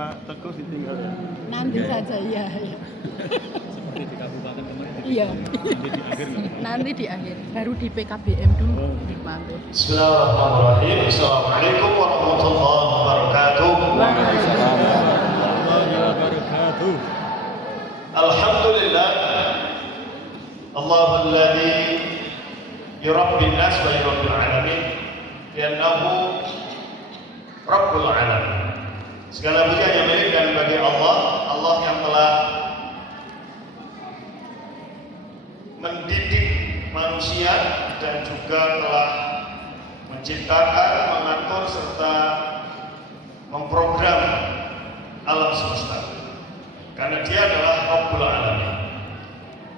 Pak Teguh ditinggal ya? Nanti saja, iya. Seperti di kabupaten kemarin. Iya. Nanti di akhir nggak? Nanti di akhir, baru di PKBM dulu. Nanti. Bismillahirrahmanirrahim. Assalamualaikum warahmatullahi wabarakatuh. Waalaikumsalam warahmatullahi wabarakatuh. Alhamdulillah. Allahul ladzi yurabbin nas wa yurabbil alamin. Li'annahu Rabbul alamin. Segala puji hanya milik dan bagi Allah, Allah yang telah mendidik manusia dan juga telah menciptakan, mengatur serta memprogram alam semesta. Karena Dia adalah Rabbul alamin.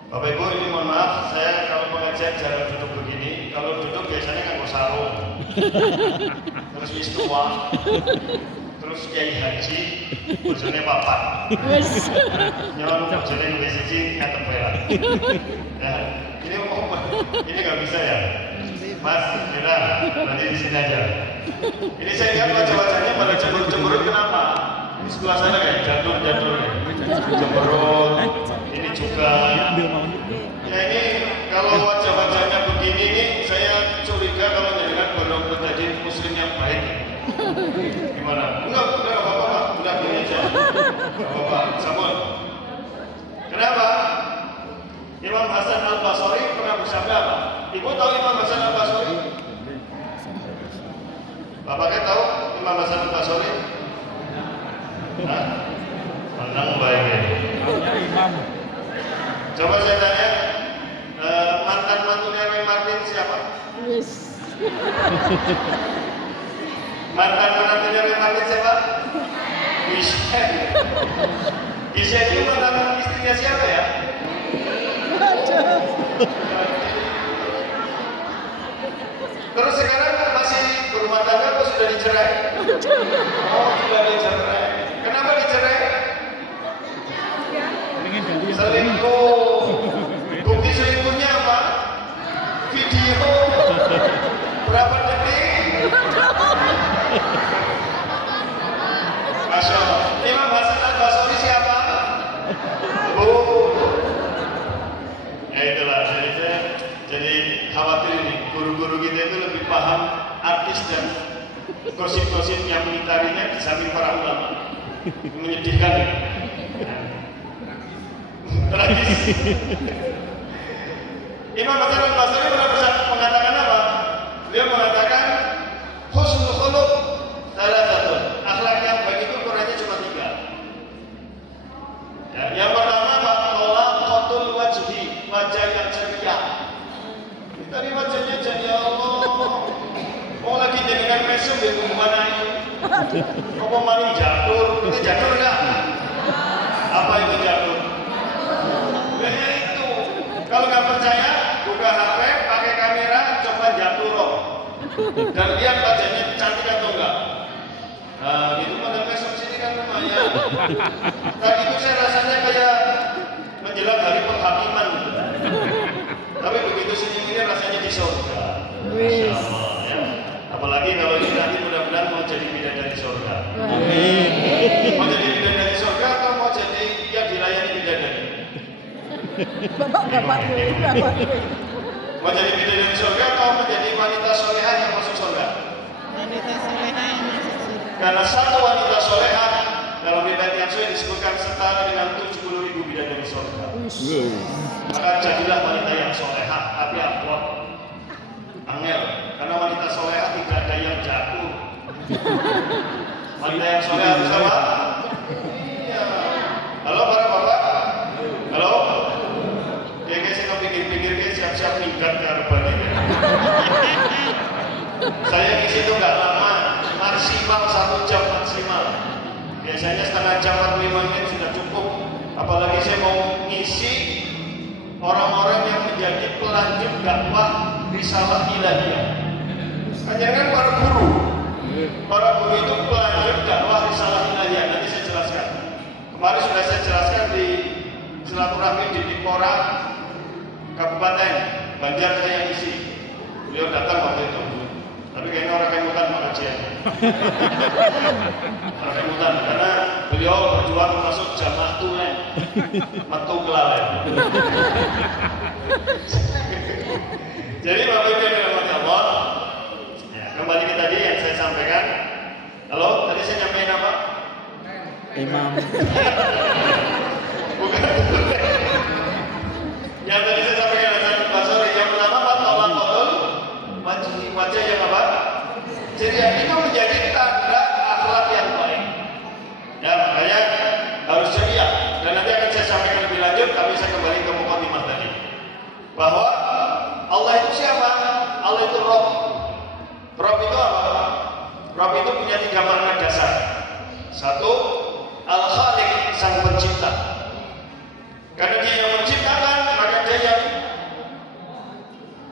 Bapak Ibu, ini mohon maaf, saya kalau pengajian jarang duduk begini. Kalau duduk biasanya nganggo sarung, terus istuwa, terus kiai haji, bojone papat. Nyawa bojone nggak siji ngatep perak. Ya, ini nggak bisa ya, Mas. Kira nanti di sini aja. Ini saya lihat wajah-wajahnya pada cemberut-cemberut, kenapa? Di sebelah sana kayak jadul-jadul ya. Cemberut. Ini juga. Ya ini kalau wajah-wajahnya begini nih, saya curiga kalau jenengan belum menjadi muslim yang baik. Gimana? Enggak apa-apa, Pak. Udah gini aja. Enggak apa-apa, samun. Kenapa? Imam Hasan Al-Basri pernah bersabda apa? Ibu tahu Imam Hasan Al-Basri? Bapaknya tahu Imam Hasan Al-Basri? Hah? Menang baik ya. Imam. Coba saya tanya, mantan mantunya Roy Martin siapa? Yes. Mantan mantunya Roy Martin siapa? Giselle. Giselle itu mantan istrinya siapa ya? Terus sekarang masih berumah tangga atau sudah dicerai? Oh, sudah dicerai. Kenapa dicerai? Selingkuh. Bukti selingkuhnya apa? Video. Berapa detik? Masya Allah. Imam Hasan Al-Basri siapa? Ya itulah. Jadi khawatir ini guru-guru kita itu lebih paham artis dan gosip-gosip yang mengitarinya di samping para ulama. Menyedihkan. Tragis. Imam Hasan Al-Basri pernah mengatakan apa? Dia mengatakan husnul khuluq salasatun. Akhlak yang baik itu ukurannya cuma 3. Ya, yang pertama apa? Talaqatul wajhi, wajah yang ceria. Tadi wajahnya jadi Allah. Mau lagi jenengan mesum ya hubungan ayu. Apa maling jatuh? Itu jatuh enggak? Apa itu jatuh? Itu. Kalau nggak percaya, buka HP, pakai kamera, coba jatuh loh. Dan lihat wajahnya cantik atau enggak. Nah, itu pada mesum sini kan lumayan. Tadi itu saya rasanya kayak menjelang hari penghakiman. Tapi begitu senyumnya rasanya di surga. Masya Allah ya. Apalagi kalau ini nanti mudah-mudahan mau jadi bidadari surga. Mau jadi bidadari surga atau mau jadi yang dilayani bidadari? Bapak. Mau jadi bidadari surga atau menjadi wanita solehah yang masuk surga? Wanita solehah yang masuk surga. Karena satu wanita solehah dalam riwayat yang sudah disebutkan setara dengan 70.000 bidadari surga. Maka jadilah wanita yang solehah, tapi akhwat, angel. Karena wanita solehah tidak ada yang jatuh. Wanita yang solehah itu apa? Iya. Halo para bapak. Halo. Ya guys, saya pikir-pikir guys, siap-siap minggat ke arah ini. Saya di situ nggak lama, maksimal 1 jam maksimal. Biasanya setengah jam 45 menit sudah cukup. Apalagi saya mau ngisi orang-orang yang menjadi pelanjut dakwah risalah ilahiyah. Kan para guru itu pelanjut dakwah risalah ilahiyah. Nanti saya jelaskan. Kemarin sudah saya jelaskan di silaturahmi di Dipora Kabupaten Banjar saya isi. Beliau datang waktu itu. Tapi kayaknya orang kemutan pengajian. Orang kemutan karena beliau berjuang termasuk jamaah tulen, metu kelalen. Jadi Bapak Ibu yang dirahmati Allah, ya, kembali ke tadi yang saya sampaikan. Halo, tadi saya nyampaikan apa? Imam. Bukan. Yang tadi saya sampaikan adalah Basori. Yang pertama apa? Tolak kotul wajah yang apa? Ceria itu menjadi tanda akhlak yang baik. Ya, makanya harus ceria. Dan nanti akan saya sampaikan lebih lanjut, tapi saya kembali ke mukadimah tadi. Bahwa Allah itu siapa? Allah itu Rob. Rob itu apa? Rob itu punya 3 makna dasar. Satu, Al-Khaliq, sang pencipta. Karena dia yang menciptakan, maka dia yang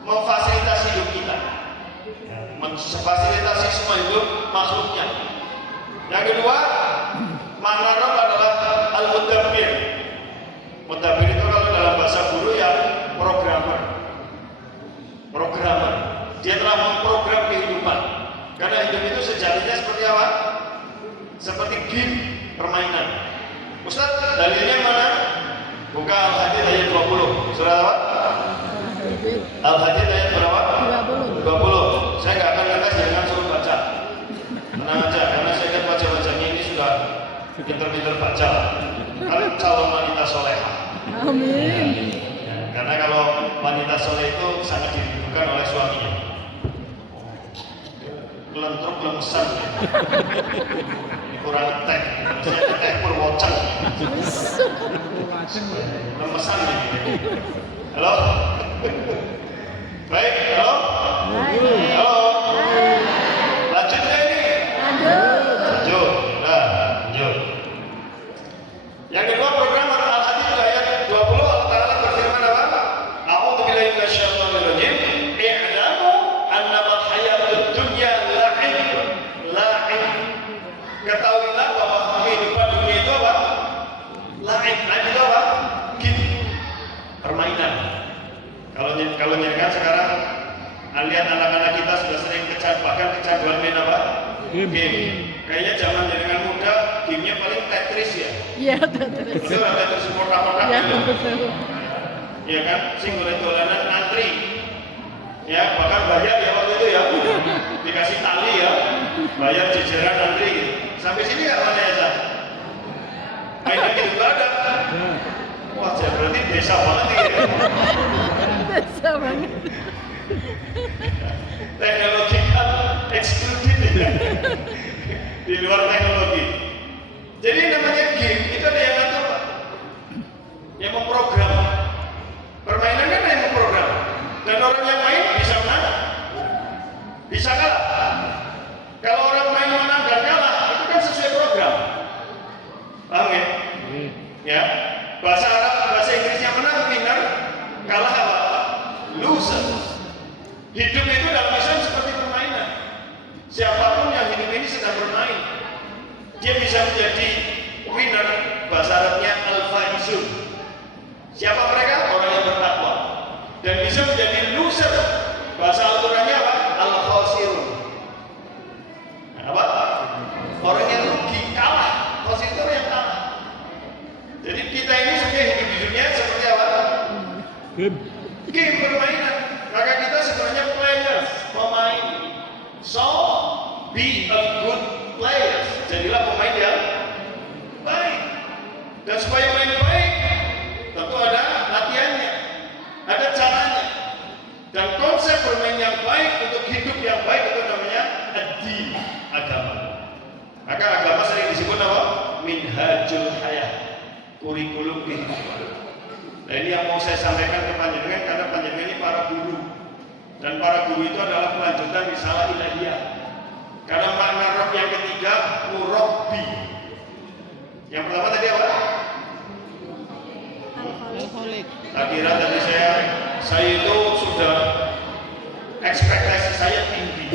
memfasilitasi hidup kita, memfasilitasi semua hidup makhluknya. Yang kedua, makna Rob adalah Al-Mudabbir. Mudabbir itu kalau dalam bahasa guru ya programmer. Dia telah memprogram kehidupan. Karena hidup itu sejatinya seperti apa? Seperti game, permainan. Ustaz, dalilnya mana? Buka Al-Hadid ayat 20. Surah apa? Al-Hadid ayat berapa? 20. Saya nggak akan ngetes dengan suruh baca. Tenang aja, karena saya lihat baca-bacanya ini sudah pinter-pinter baca. Kan calon wanita soleha. Amin. Ya, karena kalau wanita soleh itu sangat dirindukan oleh suaminya. Kelentruk lemesan. Kurang teh, saya teh perwocang. Lemesan ini. Halo. Baik, halo. Halo. Lanjut ya ini. Lanjut. Nah, lanjut. Yang kedua program Al-Hadid ayat 20 Allah Ta'ala berfirman apa? A'udzu billahi minasyaitonir rajim. I'lamu annama hayatud dunya la'ib. Ketahuilah bahwa kehidupan dunia itu apa? La'ib. La'ib itu apa? Game. Permainan. Kalau nyekan sekarang lihat anak-anak kita sudah sering bahkan kecanduan main apa? Game. Kayaknya zaman jenengan muda gamenya paling Tetris ya. Iya, Tetris. Itu ada Tetris kotak-kotak Iya, gitu. betul. Ya kan, sing golek-golenan antri. Ya, bahkan bayar ya waktu itu ya. Dikasih tali ya. Bayar jejeran antri gitu. Sampai sini nggak mana ya, Zah? Mainan gitu nggak ada. Wah, saya berarti desa banget ini. Desa banget. Teknologi kan eksklusif ya. Di luar teknologi. Jadi namanya game itu ada yang ngatur, Pak. Yang memprogram. Permainan kan ada yang memprogram. Dan orang yang main bisa menang, bisa kalah. Kalau orang main menang dan kalah, itu kan sesuai program. Paham ya? Ya. Bahasa Arab, bahasa Inggrisnya menang, winner. Kalah apa? Loser. Hidup itu dalam Islam seperti permainan. Siapapun yang hidup ini sedang bermain, dia bisa menjadi winner. Bahasa Arabnya al-faizun. Siapa mereka? Orang yang bertakwa. Dan bisa menjadi loser. Bahasa Al-Qurannya apa? Al-khasirun. Apa? Orang yang rugi, kalah. Khasir itu orang yang kalah. Jadi kita ini sebenarnya hidup di dunia seperti apa? Game permainan. Maka kita sebenarnya players, pemain. So, be a good player. Jadilah pemain yang baik. Dan supaya main baik, tentu ada latihannya, ada caranya. Dan konsep bermain yang baik untuk hidup yang baik itu namanya ad-din, agama. Maka agama sering disebut apa? Minhajul hayat, kurikulum kehidupan. Nah, ini yang mau saya sampaikan ke panjenengan karena panjenengan ini para guru. Dan para guru itu adalah kelanjutan risalah ilahiyah. Karena makna Rob yang ketiga, murabbi. Yang pertama tadi apa? Alkoholik. Tak kira tadi saya itu sudah ekspektasi saya tinggi.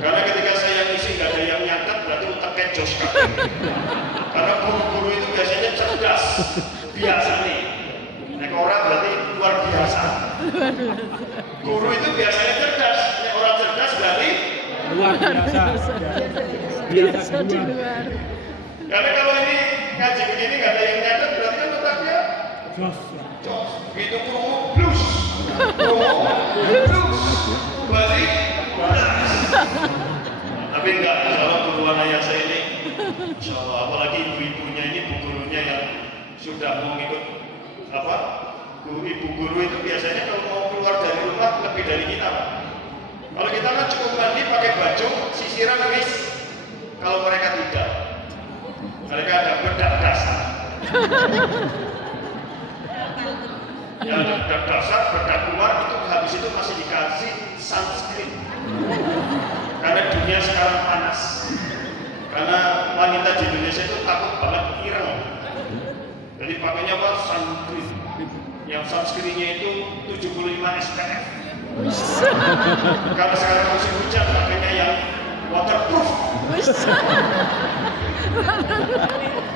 Karena ketika saya ngisi nggak ada yang nyatet, berarti utaknya jos kabeh. Karena guru-guru itu biasanya cerdas, biasa nih. Nek orang berarti luar biasa. Guru itu biasanya cerdas, nek orang cerdas berarti Luar biasa. Biasa di luar. karena kalau ini gini nggak ada yang nyatet, berarti kan otaknya jos. Begitu kurung blues, balik. Tapi enggak, kalau guruan ayah saya ini, insya Allah, apalagi ibu-ibunya ini, bu gurunya yang sudah mau ikut apa? Ibu guru itu biasanya kalau mau keluar dari rumah lebih dari kita, Pak. Kalau kita kan cukup mandi pakai baju, sisiran wis. Kalau mereka tidak, mereka ada bedak dasar. Ya, bedak dasar, bedak luar itu habis itu masih dikasih sunscreen. Karena dunia sekarang panas. Karena wanita di Indonesia itu takut banget ireng. Jadi pakainya apa? Sunscreen. Yang sunscreen-nya itu 75 SPF. Kalau sekarang musim hujan pakainya yang waterproof.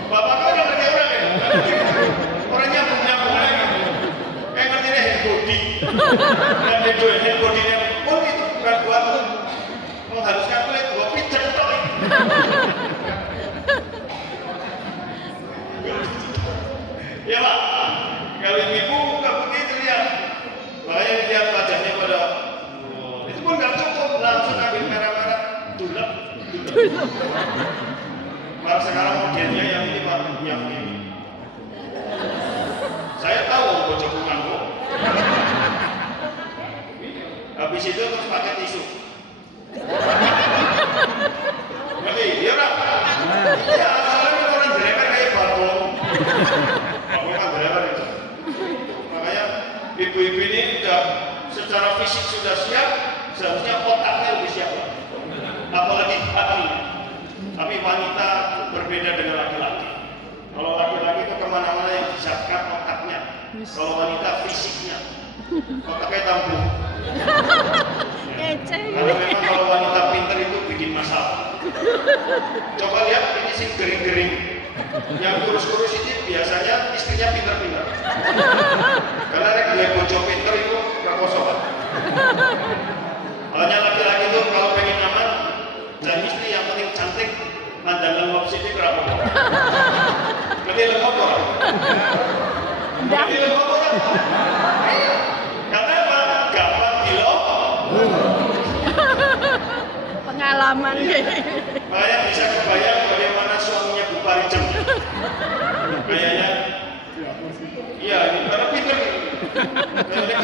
Bapak kan yang ngerti orang ya? Orangnya nyambung lagi. Kayak ngerti deh hand body. Dan hand body-nya pun itu bukan buat mengharuskan kulit, buat pijat toh. Ya Pak, kalau ibu nggak begitu lihat. Makanya lihat wajahnya pada itu pun nggak cukup, langsung ambil merah-merah tulap. Malah sekarang modelnya yang ini Pak, yang ini. Saya tahu bojoku nganggo. Habis itu terus pakai tisu. Ngerti? Iya Pak? Iya, soalnya orang dreper kayak babong. Babong kan dreper itu. Makanya ibu-ibu ini sudah secara fisik sudah siap, seharusnya otaknya lebih siap. Apalagi hatinya. Tapi wanita berbeda dengan laki-laki. Kalau laki-laki itu kemana-mana yang disiapkan otaknya. Kalau wanita fisiknya, otaknya tambuh. Karena memang kalau wanita pintar itu bikin masalah. Coba lihat ini sih gering-gering. Yang kurus-kurus ini biasanya istrinya pintar-pintar. Karena dia bojo pintar itu prakosok. Hanya laki-laki itu kalau pengen aman dan istri yang penting cantik, mandang lemot sini berapa? Berarti lemot orang. Berarti lemot orang. Karena apa? Gampang gilo. Pengalaman. Makanya bisa kebayang bagaimana suaminya Bu Parijem. Kayaknya, iya ini karena pinter. Kayaknya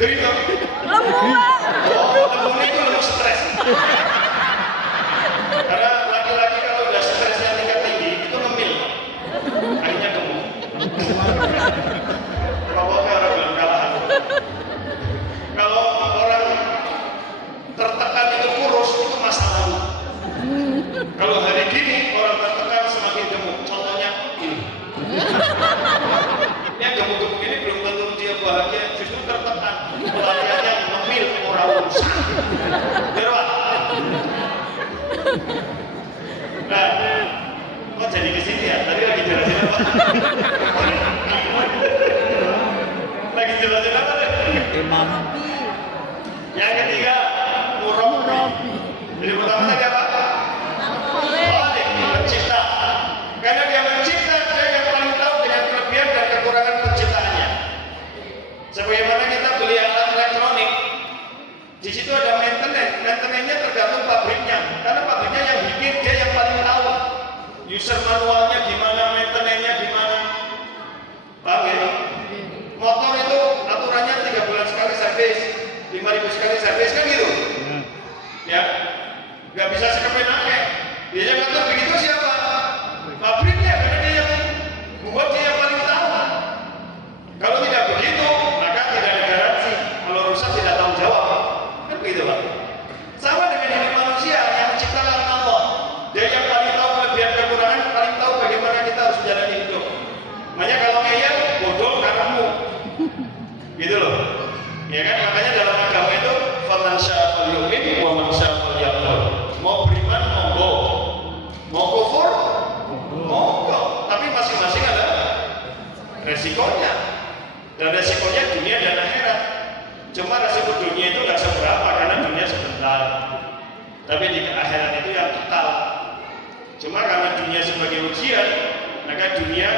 gering dong. Lemu Pak. Oh, lemu itu lemu stres. Karena laki-laki kalau udah stresnya tingkat tinggi itu ngemil, akhirnya gemuk. Pokoknya orang bilang kalahan. Kalau orang tertekan itu kurus itu masa lalu. Kalau hari gini orang tertekan semakin gemuk. Contohnya ini. Yang gemuk-gemuk ini belum tentu dia bahagia, justru tertekan. Pelariannya ngemil orang urusan. Berapa? Nah, kok jadi kesini ya? Tadi lagi jelasin apa? Lagi jelasin apa deh? Imam. Yang ketiga, murabi. Jadi pertama tadi apa? Khalik, pencipta. Karena dia mencipta, dia yang paling tahu dengan kelebihan dan kekurangan penciptaannya. Sebagaimana kita beli alat elektronik, di situ ada maintenance. Maintenance-nya tergantung pabriknya. Karena pabriknya yang bikin, dia yang paling tahu. User manualnya gimana, maintenance-nya gimana. Paham ya? Motor itu aturannya 3 bulan sekali servis, 5.000 sekali servis kan gitu. Ya, nggak bisa sekepenake. Dia yang ngatur begitu siapa? Pabriknya, karena dia yang buat, dia yang paling tahu. Kalau tidak begitu, maka tidak ada garansi. Kalau rusak tidak tanggung jawab. Kan begitu Pak. Sama dengan hidup manusia yang menciptakan Allah. Dia yang paling tahu kelebihan kekurangan, paling tahu bagaimana kita harus menjalani hidup. Makanya kalau ngeyel, bodoh kamu. Gitu loh. Ya kan, makanya dalam agama itu faman syaa falyu'min wa man syaa falyakfur. Mau beriman monggo, mau kufur monggo, tapi masing-masing ada resikonya. Dan resikonya dunia dan akhirat. Cuma resiko dunia itu nggak seberapa karena dunia sebentar. Tapi di akhirat itu yang total. Cuma karena dunia sebagai ujian, Maka dunia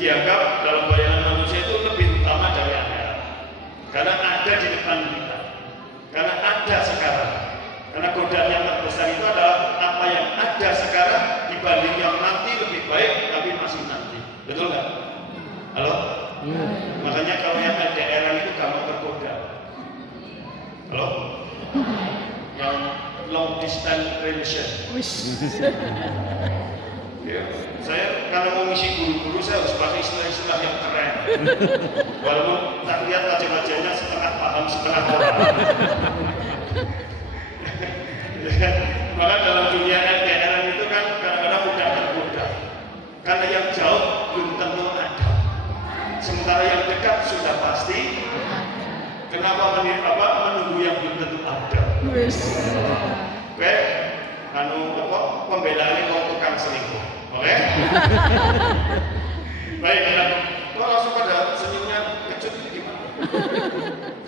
dianggap dalam bayangan manusia itu lebih utama dari akhirat. Karena ada di depan kita. Karena ada sekarang. Karena godaan yang terbesar itu adalah apa yang ada sekarang dibanding yang nanti lebih baik tapi masih nanti. Betul nggak? Halo? Makanya kalau yang LDR itu gampang tergoda. Halo? Yang long distance relation. Ya, saya karena mau misi guru-guru saya harus pakai istilah-istilah yang keren. Walaupun tak lihat wajah-wajahnya setengah paham setengah orang. Maka dalam dunia LDR itu kan kadang-kadang mudah tergoda. Karena yang jauh belum tentu ada. Sementara yang dekat sudah pasti. Kenapa menunggu yang belum tentu ada? Oke, pembelaan ini mau tukang selingkuh, oke? Baik, kok langsung pada senyumnya kecut itu gimana?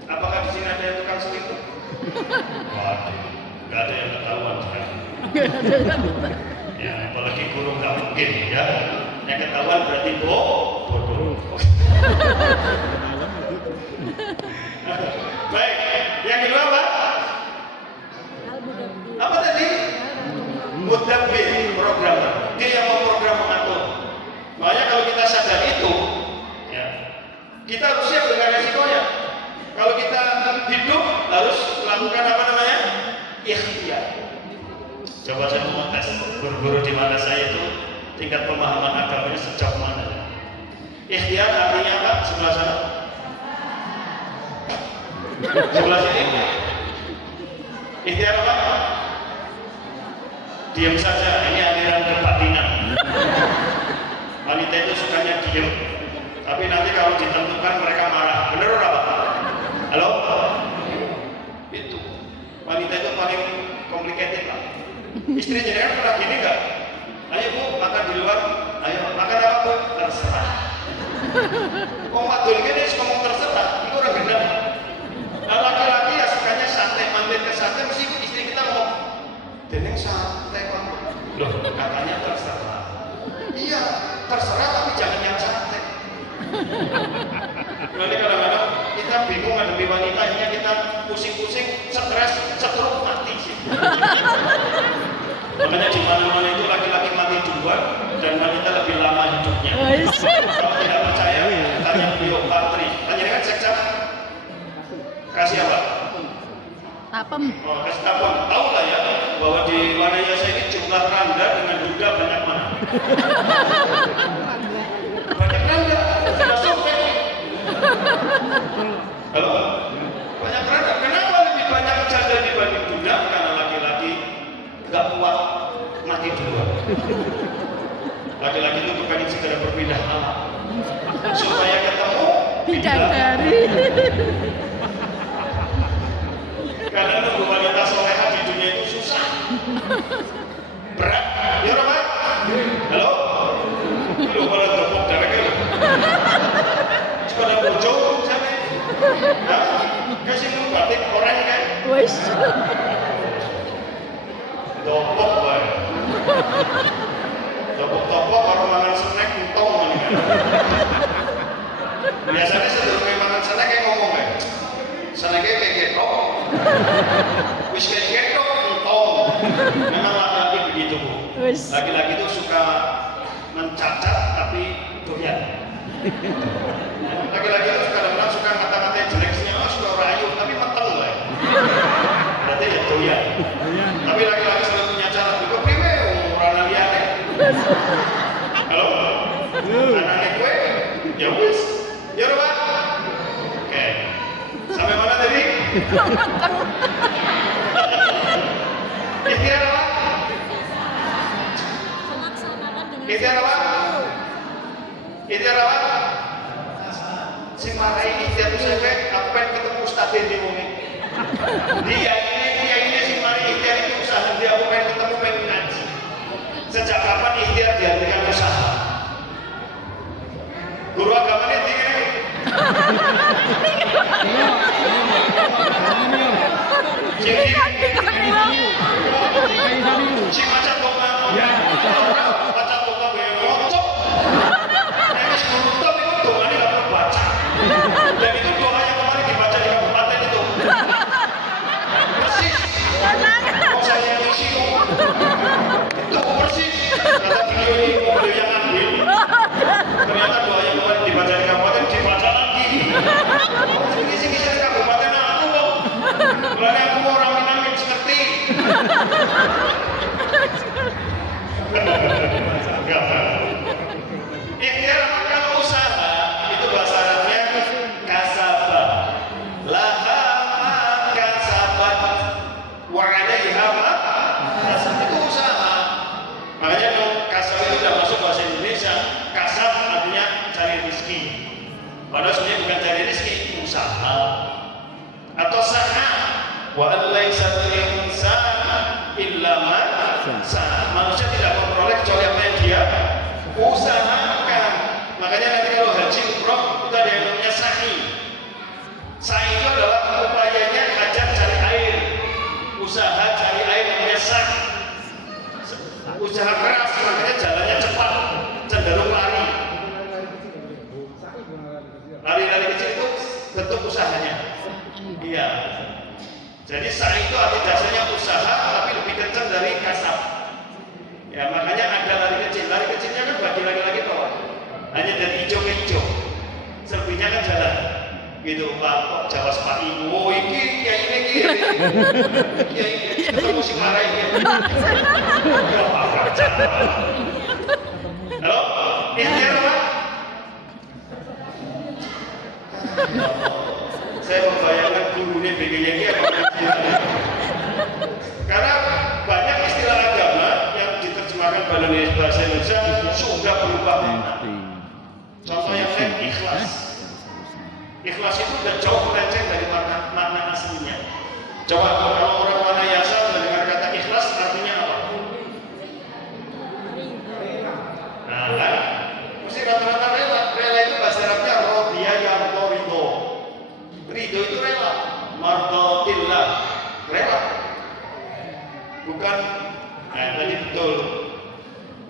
Apakah di sini ada yang tukang selingkuh? Waduh, nggak ada yang ketahuan sekarang. Ya, apalagi guru nggak mungkin ya. Yang ketahuan berarti bodoh. Baik, yang kedua apa? Apa tadi? Mudabbir, programmer. Dia yang memprogram mengatur. Makanya kalau kita sadar itu, ya, kita harus siap dengan resikonya. Kalau kita hidup harus melakukan apa namanya? Ikhtiar. Coba saya mau tes guru-guru di mana saya itu tingkat pemahaman agamanya sejauh mana. Ikhtiar artinya apa? Sebelah sana. Sebelah sini. Ikhtiar apa? Diam saja, ini aliran kebatinan. Wanita itu sukanya diam, tapi nanti kalau ditentukan mereka marah. Benar apa? Halo? Itu wanita itu paling complicated lah. Istri jenengan pernah gini nggak? Ayo bu, makan di luar. Ayo makan apa bu? Terserah. Oh madul gini, ngomong terserah. Itu orang benar. Nah, laki-laki ya sukanya santai, mampir ke santai, mesti istri kita mau deneng santai pak. Loh, katanya terserah. Iya, terserah tapi jangan yang santai. Nanti kadang-kadang kita bingung ngadepi wanita, akhirnya kita pusing-pusing, stres, stroke, mati sih. Makanya di mana-mana itu laki-laki mati duluan dan wanita lebih lama hidupnya. Kalau tidak percaya, tanya beliau Patri. Tanya kan seksa. Kasih apa? Tapem. Oh, kasih tapem. Tahu lah ya bahwa di Wanayasa ini jumlah randa dengan duda banyak mana? Banyak randa. Sudah sobek. Halo? Banyak randa. Kenapa lebih banyak janda dibanding duda? Karena laki-laki nggak kuat mati duluan. Laki-laki itu bukan segera berpindah alam supaya ketemu Bidadari. Karena nunggu wanita soleha di dunia itu susah, berat. Ya orang pak, halo, lu pada tepuk darah kan? Pada bojo, siapa? Kasih lu batik orang kan? Wes. Topok boy. Topok orang makan snack untung kan? Biasanya sebelum makan snack kayak ngomong kan? Snacknya kayak gitu. Wis kayak gitu, untung. Memang laki-laki begitu bu. Laki-laki itu suka mencacat tapi doyan. Laki-laki itu kadang-kadang suka kata-kata jeleknya, oh suka rayu tapi mateng lah. Berarti ya doyan. Tapi laki-laki sudah punya cara juga priwe orang liane. Halo? Anaknya gue? Ya wis. Ya udah pak. Oke. Sampai mana tadi? Ikhtiar apa? Ikhtiar apa? Ikhtiar apa? Si marai ikhtiar itu sampai apa yang ketemu Ustadz yang dimungin. Dia ini si marai ikhtiar itu usaha dia aku pengen ketemu pengen ngaji. Sejak kapan ikhtiar dihentikan usaha? Guru agama ini tinggi. Si macam baca buka ngocok. usahanya. Iya. Jadi sa'i itu arti dasarnya usaha, tapi lebih kencang dari kasab. Ya makanya ada lari kecilnya kan bagi laki-laki bawah. Hanya dari hijau ke hijau. Selebihnya kan jalan. Gitu Pak, kok Jawa Sepati. Oh iki kiai iki. Kiai ketemu sing larai iki. Ya Pak. Halo? Ikhtiar Pak? Saya membayangkan gurunya BGYG apa karena banyak istilah agama yang diterjemahkan bahasa Indonesia sudah berubah makna. Contoh yang lain ikhlas. Ikhlas itu sudah jauh melenceng dari makna aslinya. Coba kalau orang Wanayasa mendengar kata ikhlas artinya apa? Nah kan? Mesti rata-rata rela. Rela itu bahasa Arabnya rodiyah yardo ridho. Ridho itu rela. Mardotillah. Rela. Bukan, tadi betul.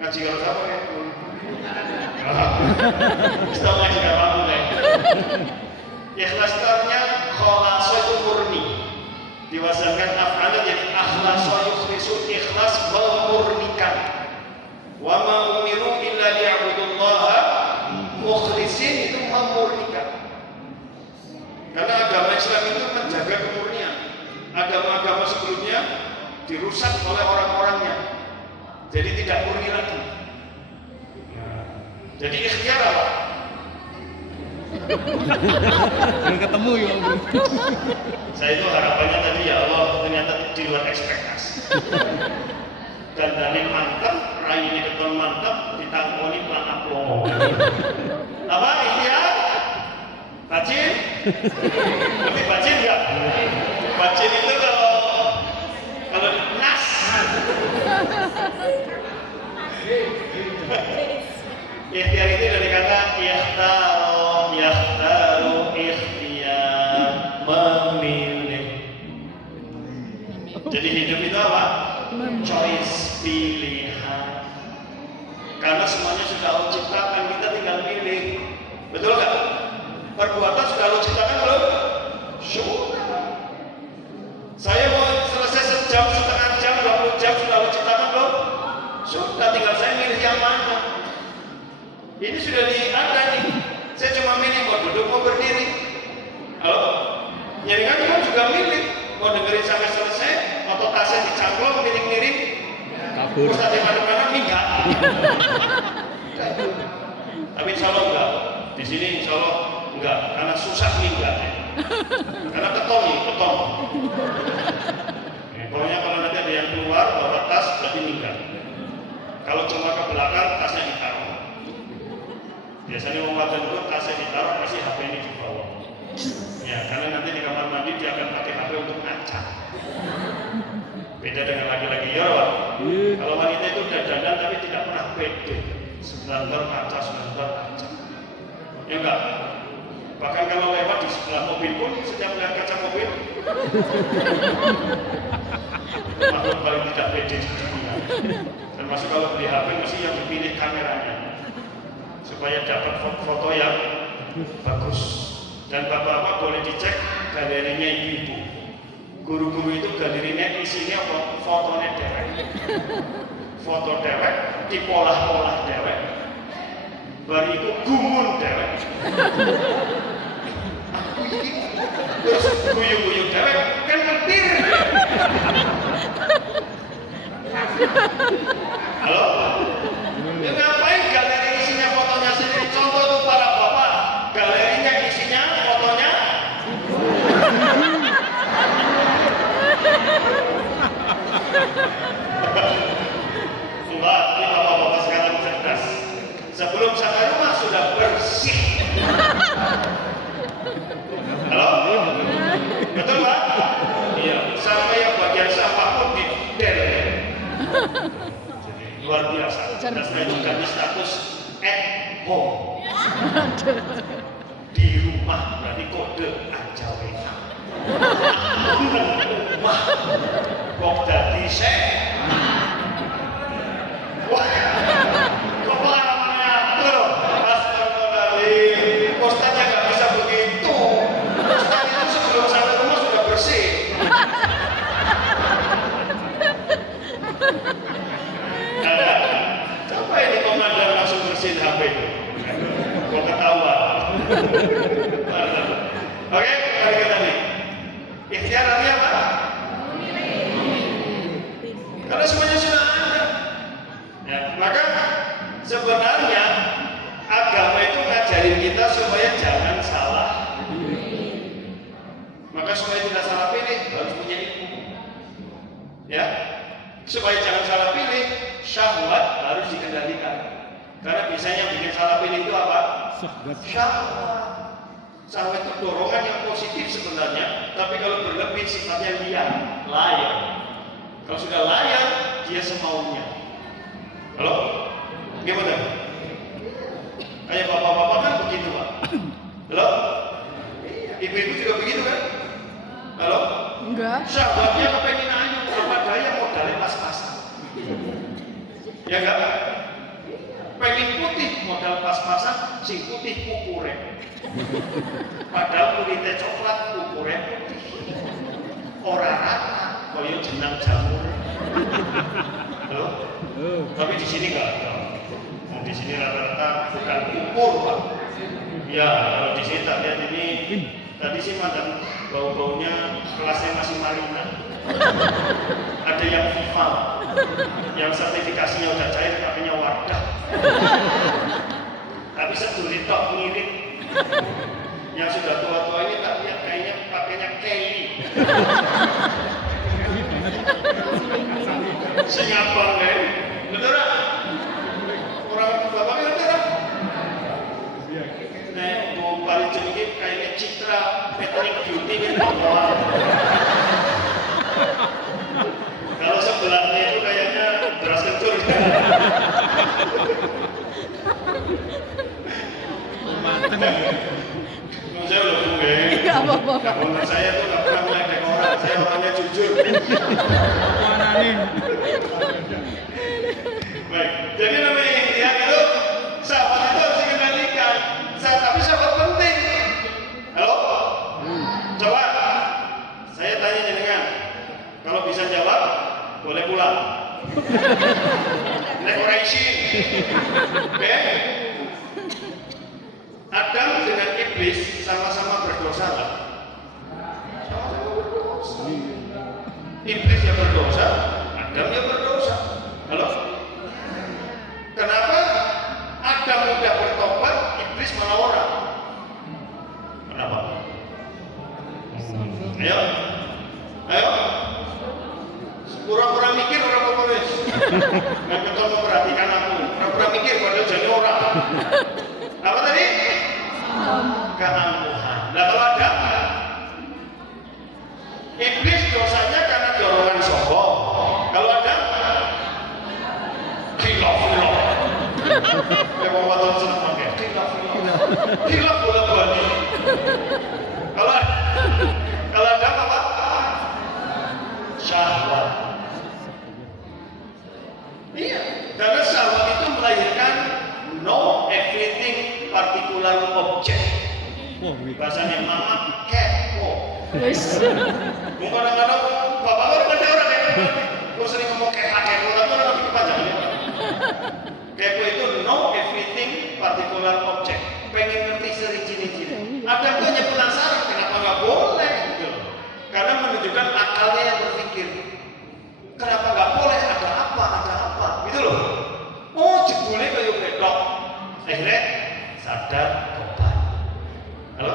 Ngaji kalau siapa ya? Kita ngaji kalau aku nih. Ikhlas itu artinya khalaso itu murni. Diwasankan af'ala jadi akhlaso yukhlisu ikhlas memurnikan. Wa ma umiru illa liya'budullaha mukhlisin itu memurnikan. Karena agama Islam itu menjaga kemurnian. Agama-agama sebelumnya dirusak oleh orang-orangnya. Jadi tidak murni lagi. Jadi ikhtiar apa? Belum ketemu ya. Saya itu harapannya tadi ya Allah ternyata di luar ekspektasi. Gandane mantap, raine keton mantap, ditangkoni pelan aplomo. Apa ikhtiar? Bacin? Ngerti bacin enggak? Bacin itu kalau nas. Ikhtiar itu dari kata yakhtaru ikhtiar, memilih. Jadi hidup itu apa? Choice, pilihan. Karena semuanya sudah Allah ciptakan, kita tinggal milih. Betul nggak? Perbuatan sudah Allah ciptakan belum? Sudah. Saya mau selesai sejam, setengah jam, 20 jam sudah Allah ciptakan belum? Sudah, tinggal saya milih yang mana. Ini sudah ada nih. Saya cuma milih mau duduk, mau berdiri. Halo? Nyaringan kan juga milih. Mau dengerin sampai selesai, atau tasnya dicangklong, miring-miring. Kabur. Ustaz yang mana-mana minggat. Tapi insya Allah enggak. Di sini insya Allah enggak, karena susah minggat. Karena ketong. Pokoknya kalau nanti ada yang keluar bawa tas berarti minggat. Kalau cuma ke belakang tasnya ditaruh. Biasanya mau makan dulu tasnya ditaruh pasti HP ini dibawa. Ya karena nanti di kamar mandi dia akan pakai HP untuk ngacak. Beda dengan laki-laki ya Pak. Kalau wanita itu udah dandan tapi tidak pernah pede. Sebentar kaca. Ya enggak. Bahkan kalau lewat di sebelah mobil pun setiap melihat kaca mobil makhluk paling tidak pede di dunia. Termasuk kalau beli HP mesti yang dipilih kameranya supaya dapat foto yang bagus. Dan bapak-bapak boleh dicek galerinya ibu-ibu. Guru-guru itu galerinya isinya fotonya dewek. Foto dewek, dipolah-polah dewek. Bariku gumun dewek. Terus guyung-guyung dewek kan ngetir. Halo? Ya ngapain galeri isinya fotonya sendiri? Contoh itu para bapak, galerinya isinya fotonya enggak, ini bapak-bapak sekarang cerdas. Sebelum sampai rumah sudah bersih. Halo? Betul Pak? Iya, sampai yang bagian sampah pun di Jadi luar biasa. Dan saya itu ganti status at home. Di rumah berarti kode aja WA. Rumah kok jadi wah, kok pengalamannya atur. Astagfirullahaladzim. Ustaznya nggak bisa begitu. Ustaz itu Maka supaya tidak salah pilih harus punya ilmu. Ya, supaya jangan salah pilih, syahwat harus dikendalikan. Karena biasanya yang bikin salah pilih itu apa? Syahwat. Syahwat itu dorongan yang positif sebenarnya, tapi kalau berlebih sifatnya liar, layar. Kalau sudah layar, dia semaunya. Halo? Gimana? Kayak bapak-bapak kan begitu, Pak. Halo? Ibu-ibu juga begitu kan? Halo? Enggak. Syahwatnya kepengen ayu, apa daya modalnya pas-pasan. Ya enggak? Pengen putih modal pas-pasan, sing putih kukuren. Padahal kulitnya coklat, kukuren putih. Orang rata, koyo jenang jamur. Halo? Tapi di sini enggak ada. Di sini rata-rata bukan ukur, Pak. Ya, kalau di sini tak lihat ini, tadi sih mantan bau-baunya kelasnya masih marina. Ada yang FIFA, yang sertifikasinya udah cair, pakainya Wardah. Tapi sedulit tok ngirit. Yang sudah tua-tua ini tak lihat kayaknya pakainya Kelly. Singapura kan? Betul tak? Orang bapak kan betul tak? Nah, untuk paling sedikit kayaknya Citra Ethnic Beauty kan? Kalau sebelahnya itu kayaknya beras kencur kan? Saya udah bunga. Enggak apa-apa. Menurut saya tuh gak pernah meledek orang, saya orangnya jujur. Baik, jadi namanya yang itu sahabat itu harus dikendalikan. Tapi sahabat penting. Halo? Coba saya tanya jenengan, kalau bisa jawab boleh pulang. Nek ora isi. Oke? Adam dengan iblis sama-sama berdosa lah. Sama-sama berdosa. Iblis yang berdosa, Adam yang berdosa. Halo? Kenapa Adam mudah bertobat, iblis malah orang? Kenapa? Ayo, ayo. Pura-pura mikir orang apa wes? Nggak betul memperhatikan aku. Pura-pura mikir padahal jadi orang. Apa tadi? Keangkuhan. Nah kalau ada apa? Iblis dosanya karena dorongan sombong. Kalau ada khilaf. Ya mau batal senang pakai khilaf bola-bali. Kalau ada apa? Syahwat. Iya, karena syahwat itu melahirkan no everything particular object. Bahasanya mama kepo. Mungkin kadang-kadang bapak orang ada orang kepo. Gue sering ngomong kepo, tapi orang lebih kepanjangan. Kepo itu no everything particular object. Pengen ngerti sering-ciri-ciri. Ada tuh hanya penasaran kenapa nggak boleh gitu. Karena menunjukkan akalnya yang berpikir. Kenapa nggak boleh? Ada apa? Gitu loh. Oh, jebule kayak bedok. Akhirnya sadar tobat. Halo?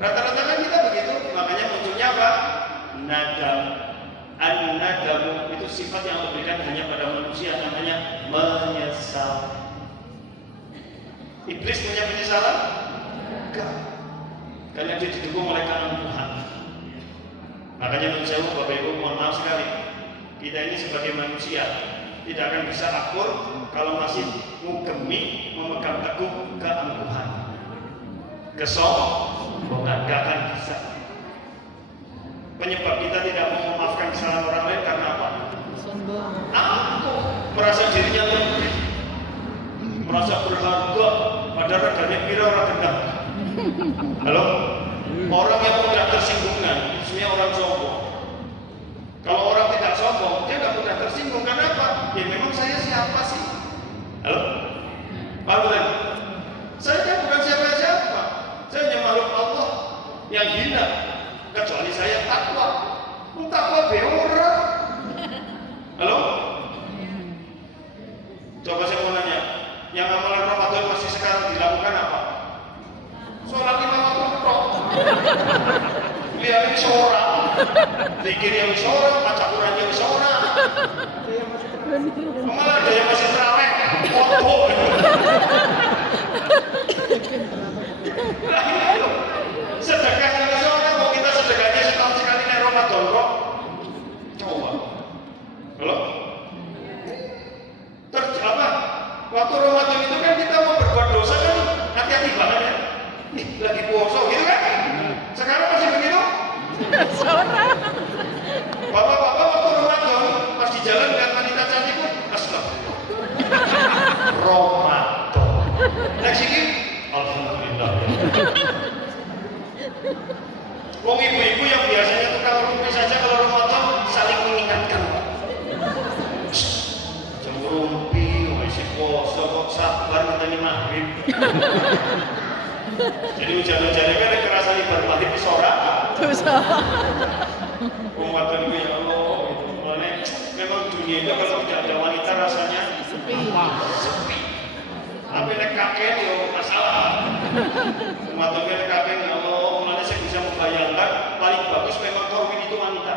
Rata-rata kan kita begitu, makanya munculnya apa? Nadam. An-nadamu itu sifat yang diberikan hanya pada manusia, namanya menyesal. Iblis punya penyesalan? Enggak. Karena dia didukung oleh keangkuhan. Makanya menurut saya, Bapak Ibu, mohon maaf sekali, kita ini sebagai manusia tidak akan bisa akur kalau masih menggemik, memegang teguh keangkuhan, kesombongan, gak akan bisa. Penyebab kita tidak mau memaafkan kesalahan orang lain karena apa? Sombong. Angkuh, merasa dirinya lebih, merasa berharga, padahal reganya kira orang gendang. Halo? Orang yang mudah tersinggungan, itu sebenarnya orang sombong. Kalau orang tidak sombong, dia nggak mudah tersinggung. Kenapa? Ya memang saya siapa sih? Halo? Pak Bulan? Saya kan bukan siapa-siapa. Saya hanya makhluk Allah yang hina. Kecuali saya takwa. Takwa beora. Halo? Coba saya mau nanya, yang amalan Ramadan masih sekarang dilakukan apa? Sholat 5 waktu tok. 5 Dia wis ora. Pikir ya wis ora, maca Quran ya wis ora. Malah ada yang masih terawih, foto. Lah ini loh, sedekah yang wis ora, kok kita sedekahnya setahun sekali nek Ramadan kok. Coba. Halo? Terus apa? Waktu Ramadan itu kan kita mau berbuat dosa kan hati-hati banget ya. Ih, lagi puasa gitu kan? Sekarang masih begitu? Suara. Bapak-bapak waktu Ramadan pas di jalan lihat wanita cantik pun astagfirullah. Ramadan. Next ini, alhamdulillah. Wong ibu-ibu yang biasanya tukang rumpi saja kalau Ramadan saling mengingatkan. Jam rumpi, masih puasa kok sabar nanti maghrib. Jadi hujan-hujannya kan kerasa di maghrib di sore. Dosa. Ramadan itu ya Allah, itu mulanya memang dunia itu kalau tidak ada wanita rasanya Sepi. sepi. Tapi nek kakek yo masalah. Ramadan nek kakek ya Allah, mulanya saya bisa membayangkan paling bagus memang korwin itu wanita.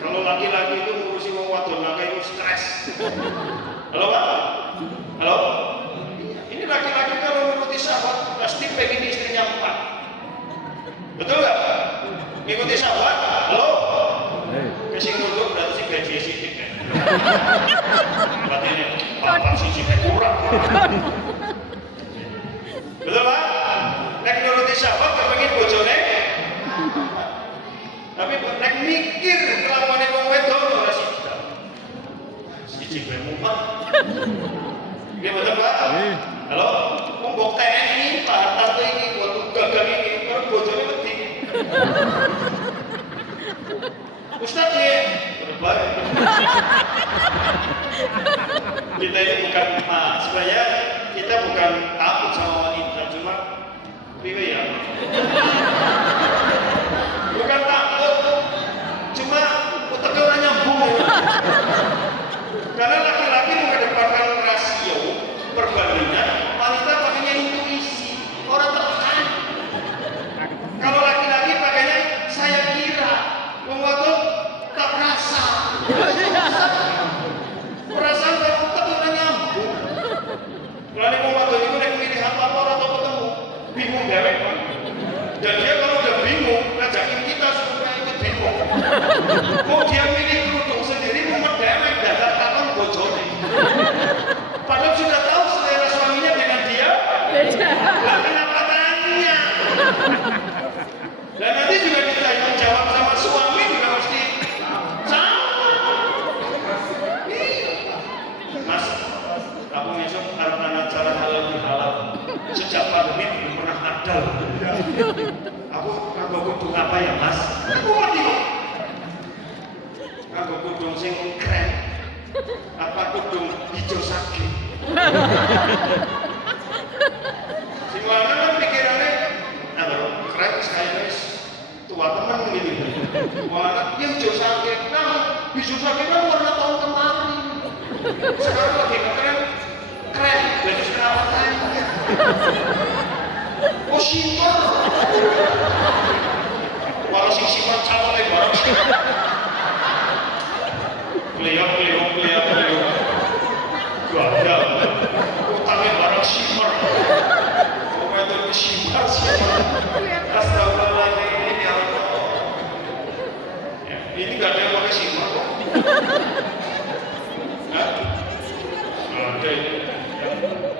Kalau laki-laki itu ngurusi wong wadon kakek itu stres. Halo Pak? Halo? Ini laki-laki kalau menuruti sahabat pasti pengen istrinya 4. Betul nggak? Mengikuti sahabat? Halo? Kasih nurut berarti sih gaji sidik kan? Berarti ini apa sih kurang? Betul Pak? Nek nuruti sahabat kepengen bojone? Tapi nek mikir kelakuane wong wedok ora sida. Siji bae mumpet. Nggih betul Pak? Halo? Wong mbok TNI, Pak Hartarto iki buat gagal ini, karo bojone wedi. Ustaz ya, berbalik. Kita ini bukan sebenarnya kita bukan takut sama wanita, cuma piwe ya. Bukan takut, cuma otaknya orang nyambung ya. Karena laki-laki mengedepankan rasio perbandingan, wanita pakainya intuisi, orang tertekan. Kalau laki-laki pakainya saya kira, waktu tak rasa. Perasaan kamu tak pernah nyambung. Kalau ini waktu itu udah milih apa orang atau ketemu, bingung dewek. Dan dia kalau udah bingung, ngajakin kita supaya ikut bingung. Mau dia milih kerudung sendiri, mau dewek, dadak takon bojone. Padahal sudah tahu selera suaminya dengan dia. Lah kenapa tanya? Dan nanti juga kita yang jawab sama suami juga mesti sama. Mas, aku besok harus ada cara halal bihalal. Sejak pandemi belum pernah ada. Aku kudu apa ya Mas? Aku mati kok. Aku kudu sing keren. Apa kudu hijau sakit? Sing lanang kan pikirannya, keren sekali guys. Tua teman gitu. Wah, dia hijau sakit. Nah, hijau sakit kan warna tahun kemarin. Sekarang lagi keren, Lagi kenapa tanya? Oh simper. Walau si simper campur lagi barang. Beliau. Gak ada. Utangnya barang simper. Pokoknya itu simper. Astagfirullahaladzim. Ya Allah. Ini gak ada yang pakai simper kok. Hah? Ada ini.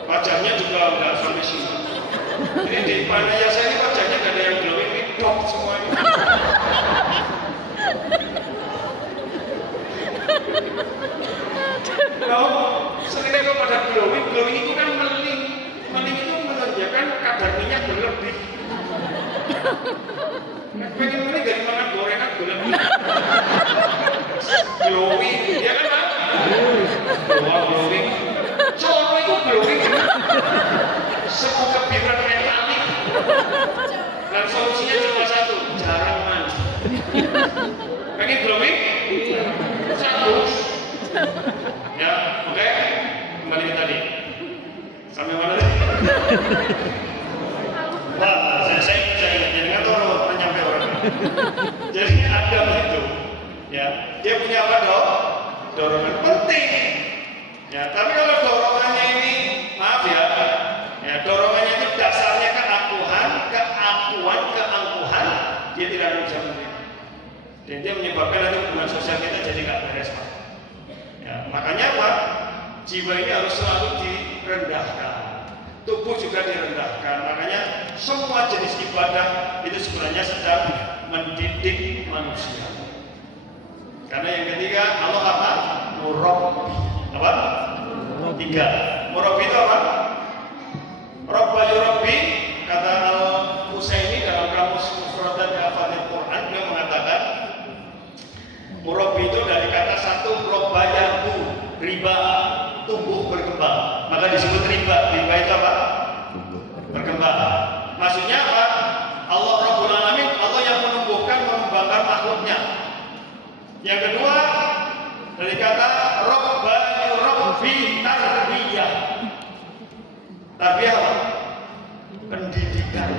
Pajaknya juga nggak sampai sini. Ini di Panaya saya ini pajaknya nggak ada yang glowing, ini top semuanya. Kalau sering kalau pada glowing itu kan meling itu menunjukkan kadar minyak berlebih. Pengen ini dari mana gorengan berlebih? Glowing, ya kan Pak? Glowing. Coro itu glowing. Semua kebiruan metalik. Dan solusinya cuma satu, jarang mandi. Pengen glowing? Satu. Ya, oke. Kembali ke tadi. Sampai mana tadi? Nah, saya ingat dengan orang menyampai orang. Jadi Adam itu, ya, dia punya apa dong? Dorongan penting. Ya, tapi kalau dorongannya ini, maaf ya, dorongannya itu dasarnya keakuan, keangkuhan, dia tidak akan bisa menerima. Dan dia menyebabkan nanti hubungan sosial kita jadi nggak beres, Pak. Ya, makanya Pak, jiwa ini harus selalu direndahkan. Tubuh juga direndahkan. Makanya semua jenis ibadah itu sebenarnya sedang mendidik manusia. Karena yang ketiga, Allah apa? Murabbi. Apa? Tiga. Murabbi itu apa? Rabba yurabbi, kata Al-Husaini dalam kamus Mufradat Hafadzil Quran, dia mengatakan murabbi itu dari kata satu robbayahu, riba, tumbuh berkembang. Maka disebut riba. Riba itu apa? Berkembang. Maksudnya apa? Allah Rabbul Alamin, Allah yang menumbuhkan, mengembangkan makhluknya. Yang kedua, dari kata Rabba yurabbi tarbiyah. Tarbiyah apa? Pendidikan.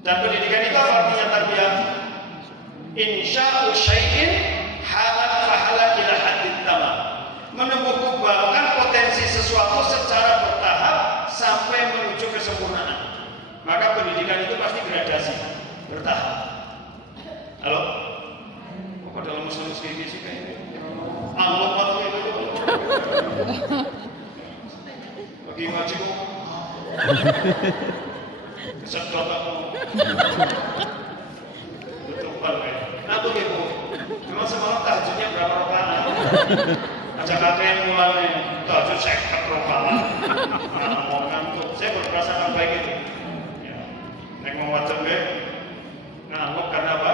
Dan pendidikan itu apa artinya tarbiyah? Insya'u syai'in halat fahala ila haddit tamam. Menumbuh-kembangkan potensi sesuatu secara bertahap sampai menuju kesempurnaan. Maka pendidikan itu pasti gradasi, bertahap. Halo? Kok dalam muslim segini sih kayaknya? Allah mati itu. Bagi ngaji kok. Kesedot aku. Betul kayak. Nah tuh ibu. Memang semalam tahajudnya berapa rakaat? Ajak kakek mulai tahajud 50 rakaat. Nah, mau ngantuk. Saya berperasaan baik itu. Ya. Nek mau wajib deh. Ngantuk karena apa?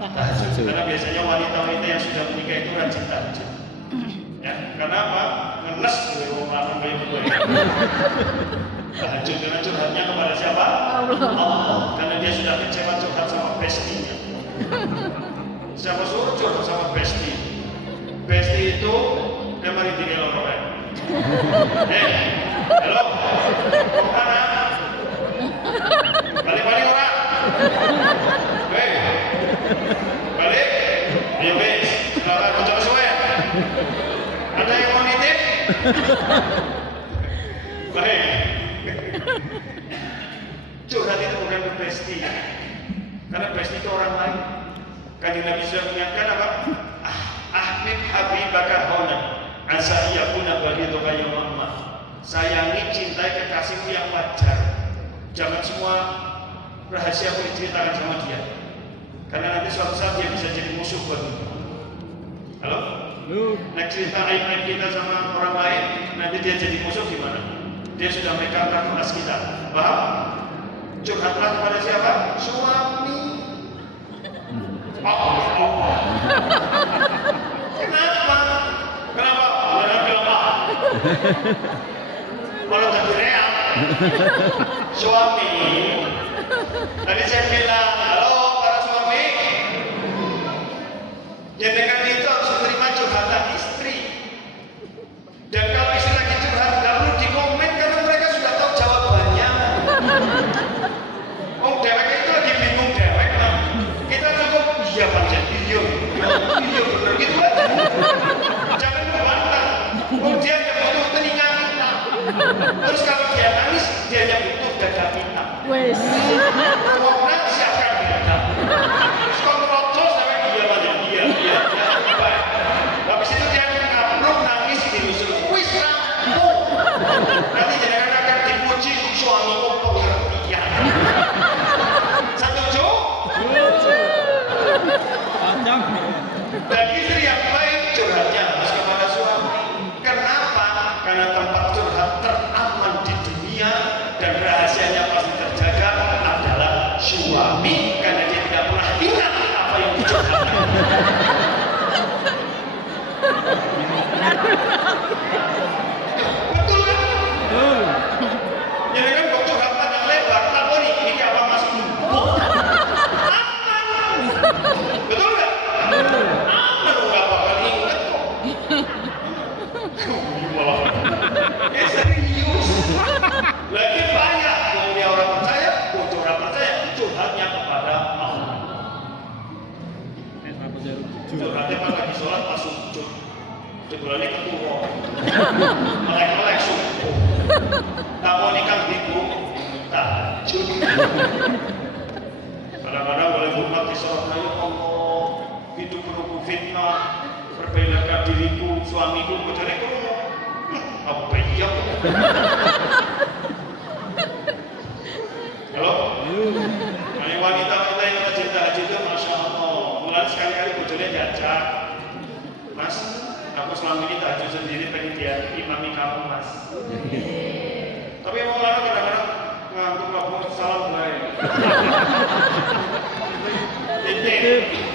Tahajud. Karena biasanya wanita-wanita yang sudah menikah itu rajin tahajud. Ya, karena apa? Ngenes di rumah sampai itu. Tahajud dengan curhatnya kepada siapa? Allah. Karena dia sudah kecewa curhat sama bestinya. Siapa suruh curhat sama besti? Besti itu mari tiga orang. Halo. Mana? Balik-balik orang. Balik. Ayo bes. Silakan coba sesuai. Ada yang mau nitip? Baik. Curhat itu bukan ke besti. Karena besti itu orang lain. Kanjeng Nabi sudah mengingatkan apa? Ahmid habibaka hauna asa yakuna balidhuka yawma. Sayangi, cintai kekasihmu yang wajar. Jangan semua rahasiamu diceritakan sama dia. Karena nanti suatu saat dia bisa jadi musuh buat kita. Halo? Nek cerita aib-aib kita sama orang lain, nanti dia jadi musuh gimana? Dia sudah megang kelas kita. Paham? Curhatlah kepada siapa? Suami. Kenapa? Kenapa? Jangan bilang apa? Kalau jadi real, suami. Tadi saya bilang, halo para suami, jenengan itu harus menerima curhatan istri. Dan kalau istri lagi curhat, nggak perlu dikomen karena mereka sudah tahu jawabannya. Oh, dewek itu lagi bingung dewek. Kita cukup iya panjang, iya bener gitu aja. Jangan membantah. Oh, dia yang butuh telinga kita. Terus kalau dia nangis, dia yang butuh dada kita. Wes. Corona siapkan dada. Terus kontrol terus sampai iya panjang, iya. Baik. Habis itu dia ngabruk nangis di rusuh. Wis rampung. Nanti jangan akan dipuji suamiku pengertian. Setuju? Dan istri yang baik curhatnya harus kepada suami. Kenapa? Karena tempat curhat teraman di dunia dan rahasianya pasti terjaga adalah suami. Karena dia tidak pernah ingat apa yang dicurhatkan. Betul kan? Jadi kan kok curhat panjang lebar, apa nih? Ini apa mas? Aman. Betul nggak? Aman. Jebolane ketuwa. Melek-melek subuh. Tak mau nikah bingung. Tahajud. Kadang-kadang oleh umat disorot ayo Allah, hidup penuh fitnah, perbaikanlah diriku, suamiku, bojone krungu. Apa iya? Halo? Ini wanita-wanita yang rajin tahajud itu Masya Allah. Mulai sekali-kali bojone diajak. Mas, aku selama ini tahajud sendiri pengen dia imami kamu mas. Tapi mau lama kadang-kadang ngantuk lagu salam baik. Titik.